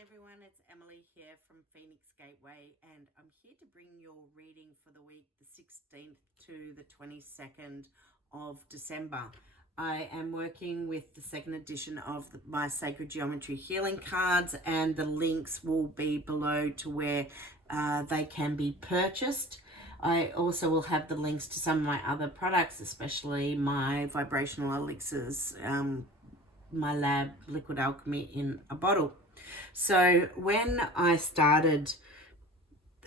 everyone. It's Emily here from Phoenix Gateway, and I'm here to bring your reading for the week, the 16th to the 22nd of December. I am working with the second edition of my Sacred Geometry Healing cards, and the links will be below to where they can be purchased. I also will have the links to some of my other products, especially my vibrational elixirs, my lab liquid alchemy in a bottle. So when I started,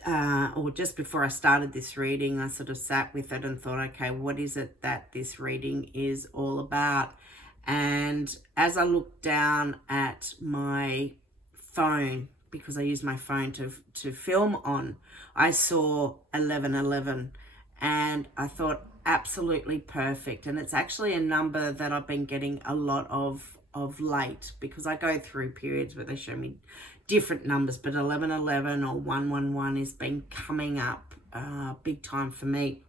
or just before I started this reading, I sort of sat with it and thought, okay, what is it that this reading is all about? And as I looked down at my phone, because I use my phone to film on, I saw 1111, and I thought, absolutely perfect. And it's actually a number that I've been getting a lot of late, because I go through periods where they show me different numbers, but 1111 or 111 has been coming up big time for me.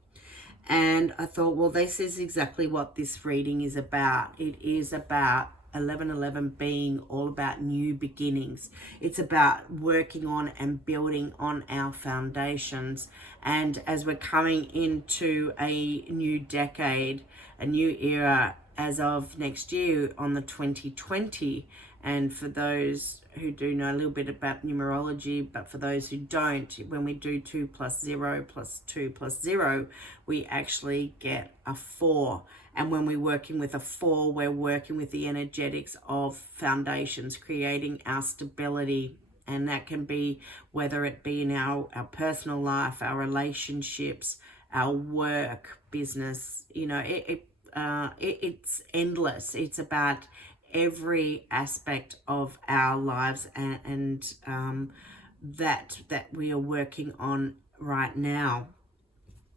And I thought, well, this is exactly what this reading is about. It is about 1111 being all about new beginnings. It's about working on and building on our foundations. And as we're coming into a new decade, a new era, as of next year on the 2020. And for those who do know a little bit about numerology, but for those who don't, when we do 2 plus 0 plus 2 plus 0, we actually get a 4. And when we're working with a 4, we're working with the energetics of foundations, creating our stability. And that can be whether it be in our personal life, our relationships, our work, business, it's endless. It's about every aspect of our lives, and that we are working on right now.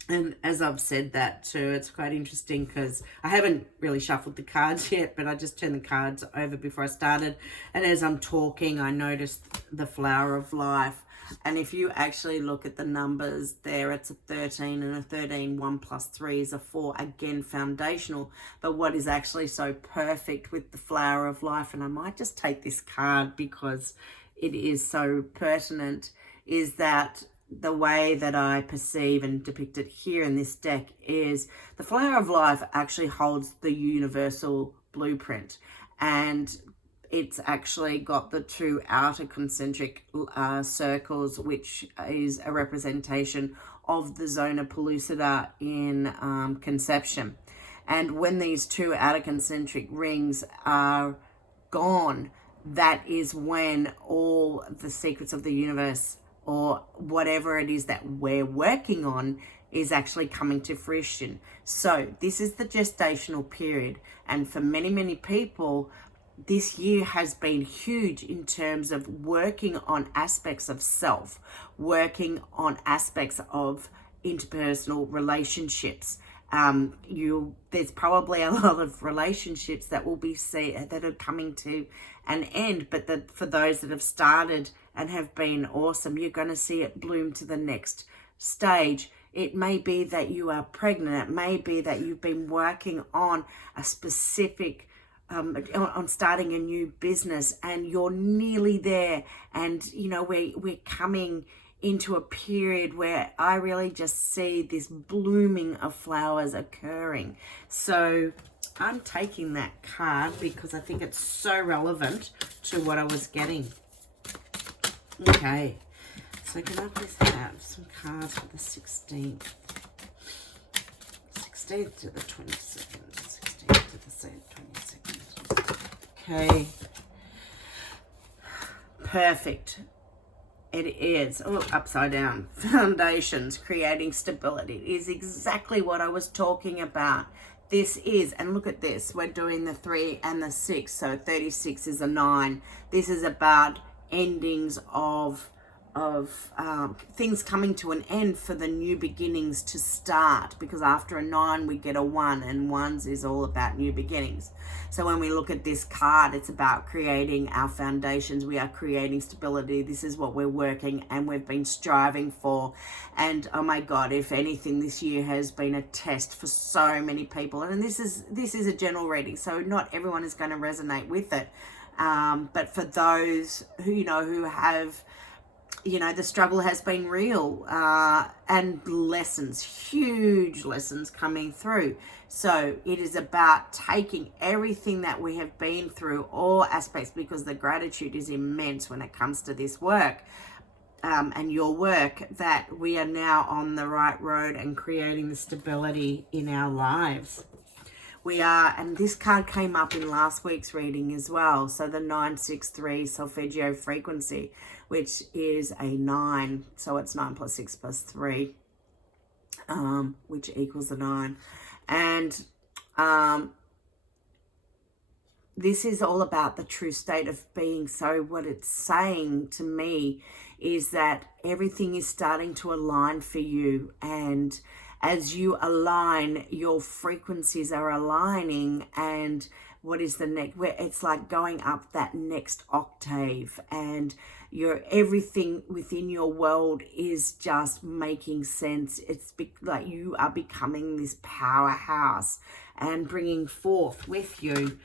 And as I've said that too, it's quite interesting because I haven't really shuffled the cards yet, but I just turned the cards over before I started. And as I'm talking, I noticed the flower of life. And if you actually look at the numbers there, it's a 13 and a 13. 1 plus 3 is a 4. Again, foundational. But what is actually so perfect with the flower of life, and I might just take this card because it is so pertinent, is that the way that I perceive and depict it here in this deck is the flower of life actually holds the universal blueprint, and it's actually got the 2 outer concentric circles, which is a representation of the zona pellucida in conception. And when these 2 outer concentric rings are gone, that is when all the secrets of the universe, or whatever it is that we're working on, is actually coming to fruition. So this is the gestational period. And for many, many people, this year has been huge in terms of working on aspects of self, working on aspects of interpersonal relationships. There's probably a lot of relationships that will be that are coming to an end, but that for those that have started and have been awesome, you're going to see it bloom to the next stage. It may be that you are pregnant. It may be that you've been working on a specific on starting a new business, and you're nearly there. And we're coming into a period where I really just see this blooming of flowers occurring. So I'm taking that card because I think it's so relevant to what I was getting. Okay, so can I please have some cards for the 16th to the 22nd, 16th to the 22nd. Okay, perfect. It is, upside down, foundations, creating stability. It is exactly what I was talking about. This is, and look at this, we're doing the 3 and the 6, so 36 is a 9. This is about endings of things coming to an end for the new beginnings to start, because after a 9 we get a 1, and 1s is all about new beginnings. So when we look at this card, it's about creating our foundations. We are creating stability. This is what we're working and we've been striving for. And oh my God, if anything, this year has been a test for so many people. And this is a general reading, so not everyone is going to resonate with it. But for those who, who have, the struggle has been real, and lessons, huge lessons coming through. So it is about taking everything that we have been through, all aspects, because the gratitude is immense when it comes to this work, and your work, that we are now on the right road and creating the stability in our lives. We are, and this card came up in last week's reading as well. So the 963 solfeggio frequency, which is a 9. So it's 9 plus 6 plus 3, which equals a 9. And this is all about the true state of being. So what it's saying to me is that everything is starting to align for you, and as you align, your frequencies are aligning, and what is the next, where it's like going up that next octave, and your everything within your world is just making sense. It's like you are becoming this powerhouse and bringing forth with you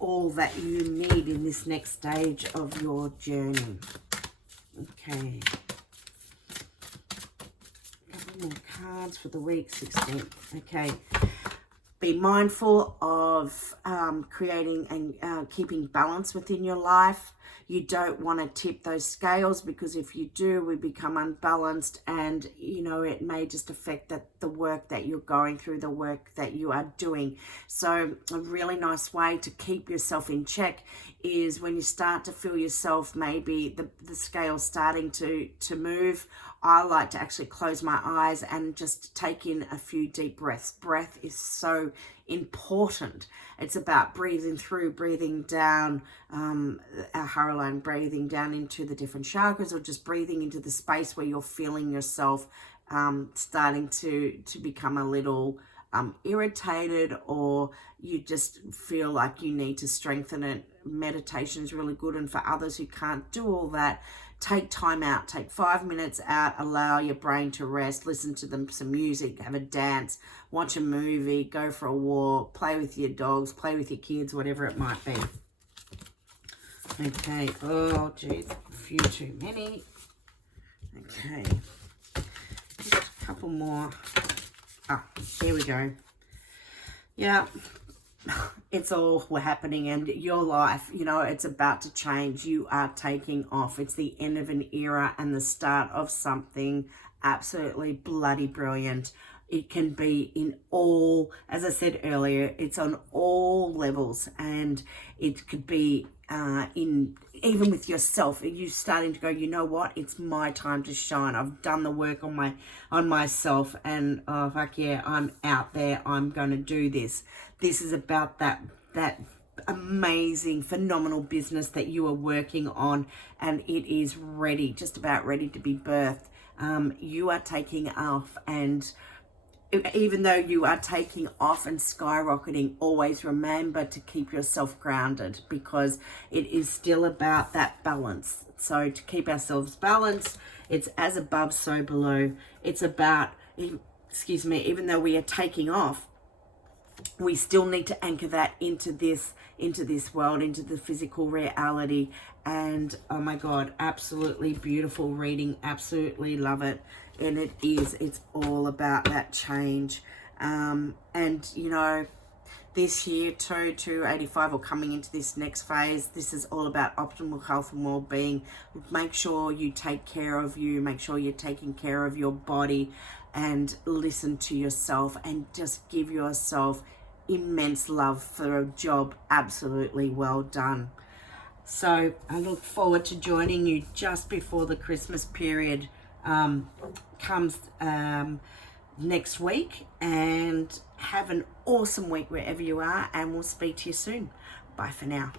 all that you need in this next stage of your journey. Okay. More cards for the week 16th. Okay, be mindful of creating and keeping balance within your life. You don't want to tip those scales, because if you do, we become unbalanced, and it may just affect the work that you're going through, the work that you are doing. So a really nice way to keep yourself in check is when you start to feel yourself, maybe the scale starting to move. I like to actually close my eyes and just take in a few deep breaths. Breath is so important. It's about breathing through, breathing down, our Hara line, breathing down into the different chakras, or just breathing into the space where you're feeling yourself starting to become a little irritated, or you just feel like you need to strengthen it. Meditation is really good, and for others who can't do all that, take time out, take 5 minutes out, allow your brain to rest, listen to some music, have a dance, watch a movie, go for a walk, play with your dogs, play with your kids, whatever it might be. Okay, oh geez, a few too many. Okay, just a couple more. Here we go. Yeah, it's all happening, and your life, it's about to change. You are taking off. It's the end of an era and the start of something absolutely bloody brilliant. It can be in all, as I said earlier, it's on all levels, and it could be in even with yourself. You starting to go, you know what? It's my time to shine. I've done the work on myself, and oh fuck yeah, I'm out there. I'm going to do this. This is about that amazing, phenomenal business that you are working on, and it is ready, just about ready to be birthed. You are taking off, and even though you are taking off and skyrocketing, always remember to keep yourself grounded, because it is still about that balance. So to keep ourselves balanced, it's as above, so below. It's about, even though we are taking off, we still need to anchor that into this world, into the physical reality. And oh my God, absolutely beautiful reading, absolutely love it. And it's all about that change. And this year, 285, or coming into this next phase, this is all about optimal health and well-being. Make sure you take care of you, make sure you're taking care of your body, and listen to yourself, and just give yourself immense love for a job absolutely well done. So I look forward to joining you just before the Christmas period comes next week, and have an awesome week wherever you are, and we'll speak to you soon. Bye for now.